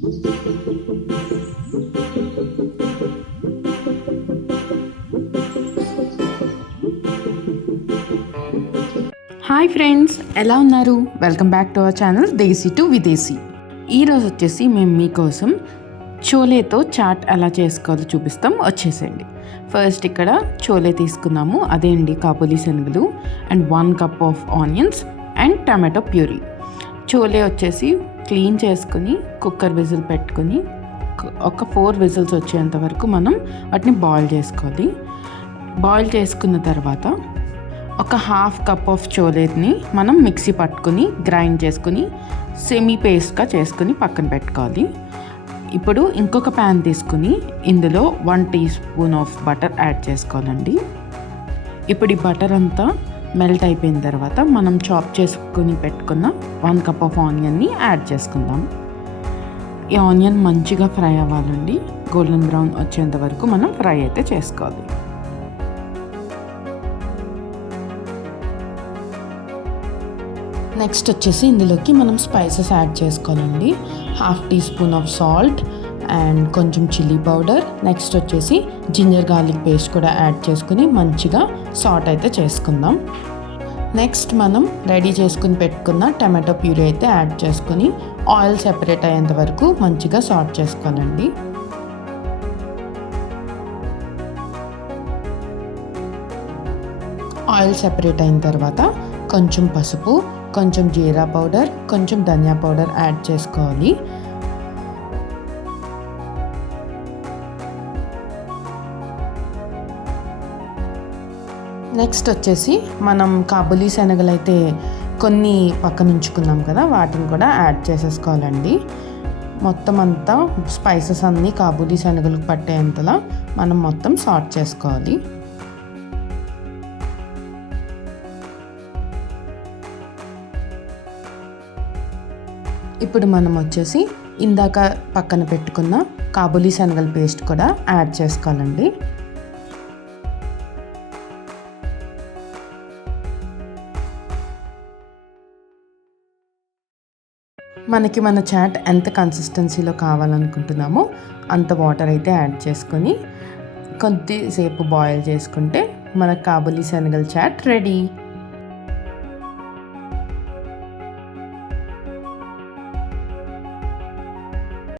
Hi friends, ఎలా ఉన్నారు? Welcome back to our channel desi to విదేశీ. ఈరోజు వచ్చేసి మేము మీకోసం చోలేతో చాట్ ఎలా చేసుకోవాలో చూపిస్తాం. వచ్చేసేయండి. ఫస్ట్ ఇక్కడ చోలే తీసుకున్నాము, అదే అండి కాబూలీ శనగలు, and 1 cup of onions and tomato puree. Chole వచ్చేసి క్లీన్ చేసుకుని కుక్కర్ విజిల్ పెట్టుకుని ఒక 4 విజిల్స్ వచ్చేంత వరకు మనం వాటిని బాయిల్ చేసుకోవాలి. బాయిల్ చేసుకున్న తర్వాత ఒక 1/2 కప్ ఆఫ్ చోలేని మనం మిక్సీ పట్టుకుని గ్రైండ్ చేసుకుని సెమీ పేస్ట్గా చేసుకుని పక్కన పెట్టుకోవాలి. ఇప్పుడు ఇంకొక ప్యాన్ తీసుకుని ఇందులో 1 teaspoon of butter add చేసుకోవాలండి. ఇప్పుడు ఈ బటర్ అంతా మెల్ట్ అయిపోయిన తర్వాత మనం చాప్ చేసుకుని పెట్టుకున్న 1 కప్ ఆఫ్ ఆనియన్ని యాడ్ చేసుకుందాం. ఈ ఆనియన్ మంచిగా ఫ్రై అవ్వాలండి. గోల్డెన్ బ్రౌన్ వచ్చేంత వరకు మనం ఫ్రై అయితే చేసుకోవాలి. నెక్స్ట్ వచ్చేసి ఇందులోకి మనం స్పైసెస్ యాడ్ చేసుకోవాలండి. 1/2 teaspoon of salt and కొంచెం చిల్లీ పౌడర్. నెక్స్ట్ వచ్చేసి జింజర్ గార్లిక్ పేస్ట్ కూడా యాడ్ చేసుకుని మంచిగా సాట్ అయితే చేసుకుందాం. నెక్స్ట్ మనం రెడీ చేసుకుని పెట్టుకున్న టమాటో ప్యూరీ అయితే యాడ్ చేసుకుని ఆయిల్ సెపరేట్ అయ్యేంత వరకు మంచిగా సాట్ చేసుకోవాలండి. ఆయిల్ సెపరేట్ అయిన తర్వాత కొంచెం పసుపు, కొంచెం జీరా పౌడర్, కొంచెం ధనియా పౌడర్ యాడ్ చేసుకోవాలి. నెక్స్ట్ వచ్చేసి మనం కాబూలీ శనగలు అయితే కొన్ని పక్కన ఉంచుకున్నాం కదా, వాటిని కూడా యాడ్ చేసేసుకోవాలండి. మొత్తం అంతా స్పైసెస్ అన్నీ కాబూలీ శనగలకు పట్టేంతలా మనం మొత్తం సాట్ చేసుకోవాలి. ఇప్పుడు మనం వచ్చేసి ఇందాక పక్కన పెట్టుకున్న కాబూలీ శనగల పేస్ట్ కూడా యాడ్ చేసుకోవాలండి. మనకి మన చాట్ ఎంత కన్సిస్టెన్సీలో కావాలనుకుంటున్నామో అంత వాటర్ అయితే యాడ్ చేసుకొని కొద్దిసేపు బాయిల్ చేసుకుంటే మన కాబూలీ శనగల చాట్ రెడీ.